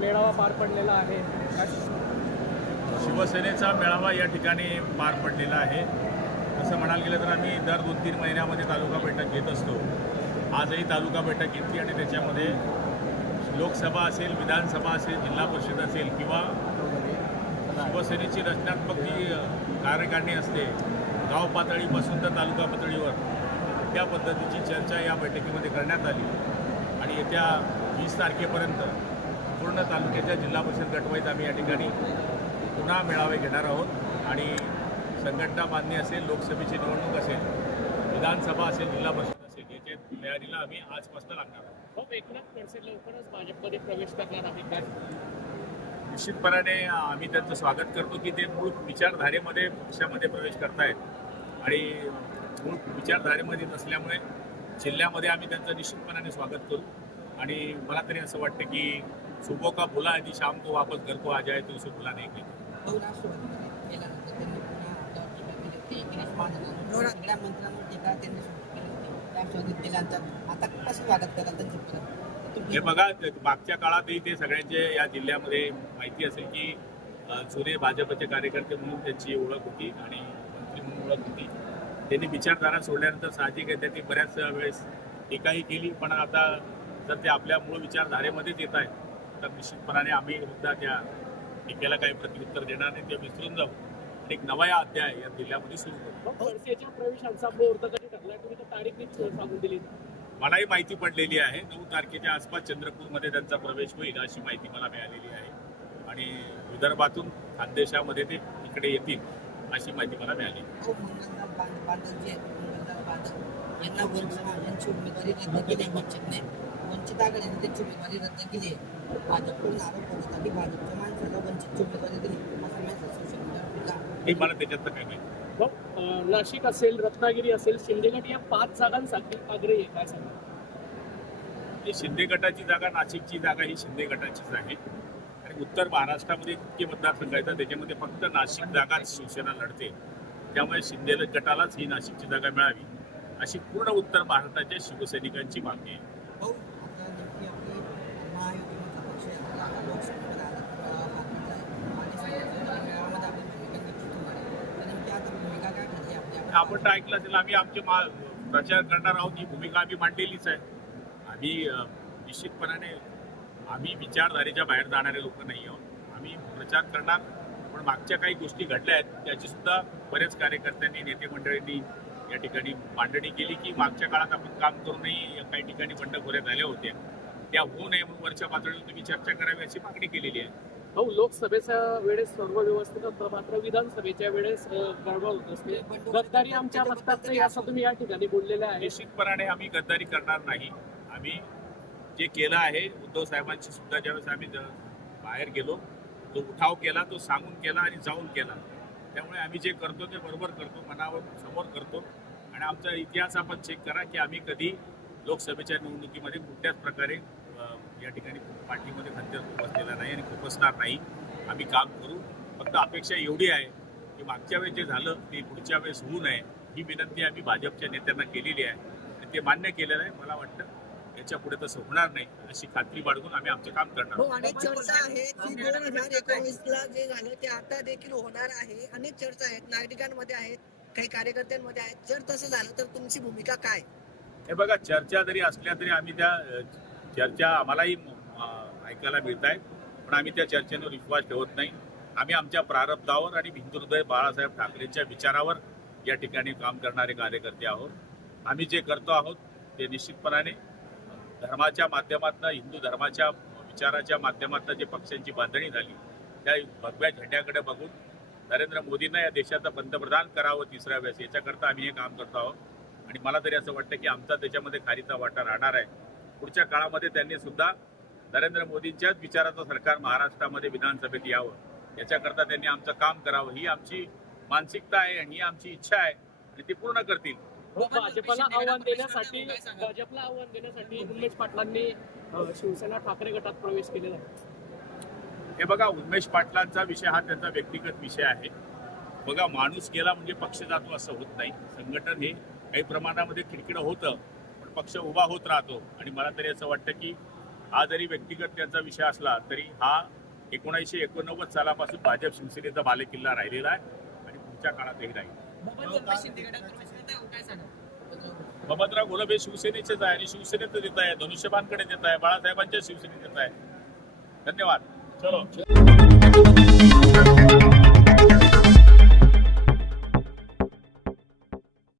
मेळावा पार पडलेला आहे. शिवसेनेचा मेळावा या ठिकाणी पार पडलेला आहे. तसं म्हणायला गेलं तर आम्ही दर दोन तीन महिन्यामध्ये तालुका बैठक घेत असतो. आजही तालुका बैठक घेतली आणि त्याच्यामध्ये लोकसभा असेल विधानसभा असेल जिल्हा परिषद असेल किंवा शिवसेनेची रचनात्मक जी कार्यकारिणी असते गाव पातळीपासून तर तालुका पातळीवर त्या पद्धतीची चर्चा या बैठकीमध्ये करण्यात आली. आणि येत्या वीस तारखेपर्यंत पूर्ण तालुक्याच्या जिल्हा परिषद गटवाईत आम्ही या ठिकाणी पुन्हा मेळावे घेणार आहोत. आणि संघटना बांधणी असेल लोकसभेची निवडणूक असेल विधानसभा असेल जिल्हा परिषद असेल याच्या तयारीला आम्ही आजपासून लागणार आहोत. हो एकनाथ खडसे लवकरच भाजपमध्ये प्रवेश करणार काय? निश्चितपणाने आम्ही त्यांचं स्वागत करतो की ते मूळ विचारधारेमध्ये पक्षामध्ये प्रवेश करतायत. आणि मूळ विचारधारेमध्ये नसल्यामुळे जिल्ह्यामध्ये आम्ही त्यांचं निश्चितपणाने स्वागत करू. आणि मला तरी असं वाटतं की सुबह का बोला यदि शाम को वापस घर को आ जाए तो उसे बुला नहीं कहेंगे हे बघा मागच्या काळातही ते सगळ्यांचे या जिल्ह्यामध्ये माहिती असेल की जुने भाजपचे कार्यकर्ते म्हणून त्यांची ओळख होती आणि मंत्री म्हणून ओळख होती त्यांनी विचारधारा सोडल्यानंतर साहजिक आहे त्यांनी बऱ्याच वेळेस टीकाही केली पण आता जर ते आपल्या मूळ विचारधारेमध्येच येत आहेत तर निश्चितपणाने आम्ही सुद्धा त्या टीकेला काही प्रत्युत्तर देणार नाही ते विसरून जाऊ. आणि एक नवा अध्याय या जिल्ह्यामध्ये सुरू करू मग खडसेच्या प्रवेशांचा मुहूर्त कधी ठरलाय तुम्ही तर तारीख नीट सांगून दिली मलाही माहिती पडलेली आहे. नऊ तारखेच्या आसपास चंद्रपूरमध्ये त्यांचा प्रवेश होईल अशी माहिती मला मिळालेली आहे. आणि विदर्भातून खानदेशामध्ये ते इकडे येतील अशी माहिती मला मिळाली. हो, यांना वंचित आघाडीने त्यांची उमेदवारी रद्द केली आहे. भाजपकडून आरोप भाजपच्या माणसाला वंचितची उमेदवारी दिली असा मेसेज सोशल मीडियावर हे मला त्याच्यातलं काय अं, नाशिक असेल रत्नागिरी असेल शिंदेगड या पाच जागांसाठी आग्रही आहे काय सांगा ही शिंदे गटाची जागा नाशिकची जागा ही शिंदे गटाचीच आहे. आणि उत्तर महाराष्ट्रामध्ये इतके मतदारसंघ आहेत त्याच्यामध्ये फक्त नाशिक जागाच शिवसेना लढते. त्यामुळे शिंदे गटालाच ही नाशिकची जागा मिळावी अशी पूर्ण उत्तर भारताच्या शिवसैनिकांची मागणी आहे हो आता नेमकी आपली महायुतीमधला पक्ष आहे. आता लोकसभेमध्ये आला तर, अं, बाकीच्या आणि मेळाव्यामध्ये आपली भूमिका निश्चित होणार आहे. तर नेमकी आता भूमिका काय ठरली आपली आपण तर ऐकलं असेल आम्ही आमचे प्रचार करणार आहोत ही भूमिका आम्ही मांडलेलीच आहे. आम्ही निश्चितपणाने आम्ही विचारधारेच्या बाहेर जाणारे लोक नाही आहोत. आम्ही प्रचार करणार पण मागच्या काही गोष्टी घडल्या आहेत त्याची सुद्धा बरेच कार्यकर्त्यांनी नेते मंडळींनी या ठिकाणी मांडणी केली की मागच्या काळात आपण काम करूनही काही ठिकाणी बंडखोऱ्या झाल्या होत्या. त्या होऊ नये म्हणून वरच्या पातळीवर तुम्ही चर्चा करावी अशी मागणी केलेली आहे. हो लोकसभेच्या वेळेस सर्व व्यवस्थित होतं मात्र विधानसभेच्या वेळेस गडबड होत असते. गद्दारी आमच्या रक्तात नाही असं तुम्ही या ठिकाणी बोललेलं आहे. निश्चितपणाने आम्ही गद्दारी करणार नाही. आम्ही जे केलं आहे उद्धव साहेबांशी सुद्धा ज्यावेळेस आम्ही बाहेर गेलो तो उठाव केला तो सांगून केला आणि जाऊन केला. त्यामुळे आम्ही जे करतो ते बरोबर करतो मनावर समोर करतो. आणि आमचा इतिहास आपण चेक करा की आम्ही कधी लोकसभेच्या निवडणुकीमध्ये कुठल्याच प्रकारे या ठिकाणी पार्टीमध्ये खंजर खुपसलेला नाही आणि खुपसणार नाही. आम्ही काम करू. फक्त अपेक्षा एवढी आहे की मागच्या वेळेस जे झालं ते पुढच्या वेळेस होऊ नये. ही विनंती आम्ही भाजपच्या नेत्यांना केलेली आहे. आणि ते मान्य केलेलं आहे. मला वाटतं याच्यापुढे तसं होणार नाही अशी खात्री बाळगून आम्ही आमचं काम करणार हो आहोत. अनेक चर्चा आहे की दोन हजार एकोणीस ला जे झालं ते आता देखील होणार आहे. अनेक चर्चा आहेत. नागरिकांमध्ये आहेत काही कार्यकर्त्यांमध्ये आहेत. जर तसं झालं तर तुमची भूमिका काय? हे बघा चर्चा जरी असल्या तरी आम्ही त्या चर्चा आम्हालाही ऐकायला मिळत आहेत पण आम्ही त्या चर्चेवर विश्वास ठेवत नाही. आम्ही आमच्या प्रारब्धावर आणि हिंदुहृदय बाळासाहेब ठाकरेंच्या विचारावर या ठिकाणी काम करणारे कार्यकर्ते आहोत. आम्ही जे करतो आहोत ते निश्चितपणाने धर्माच्या माध्यमातून हिंदू धर्माच्या विचाराच्या माध्यमातून जे पक्षांची बांधणी झाली त्या भगव्या झेंड्याकडे बघून नरेंद्र मोदींना या देशाचं पंतप्रधान करावं तिसऱ्या वेळेस याच्याकरता आम्ही हे काम करतो आहोत. आणि मला तरी असं वाटतं की आमचा त्याच्यामध्ये खारीचा वाटा राहणार आहे. पुढच्या काळामध्ये त्यांनी सुद्धा नरेंद्र मोदींच्याच विचाराचं सरकार महाराष्ट्रामध्ये विधानसभेत यावं. याच्याकरता त्यांनी आमचं काम करावं. ही आमची मानसिकता आहे आणि ही आमची इच्छा आहे आणि ती पूर्ण करतील. हो, भाजपला आव्हान देण्यासाठी भाजपला आव्हान देण्यासाठी उल्लेश पाटलांनी शिवसेना ठाकरे गटात प्रवेश केलेला आहे. हे बघा उन्मेष पाटलांचा विषय हा त्यांचा व्यक्तिगत विषय आहे. बघा माणूस गेला म्हणजे पक्ष जातो असं होत नाही. संघटन हे काही प्रमाणामध्ये खिडकिडं होतं. पक्ष उभा होत राहतो. आणि मला तरी असं वाटतं की हा जरी व्यक्तिगत त्यांचा विषय असला तरी हा एकोणीसशे एकोणनव्वद सालापासून भाजप शिवसेनेचा बालेकिल्ला राहिलेला आहे आणि पुढच्या काळातही राहील. बबनराव घोलप हे शिवसेनेचेच आहे आणि शिवसेनेत देत आहे. धनुष्यबाणकडे देत आहे. बाळासाहेबांच्या शिवसेनेत देत आहे. धन्यवाद. चलो.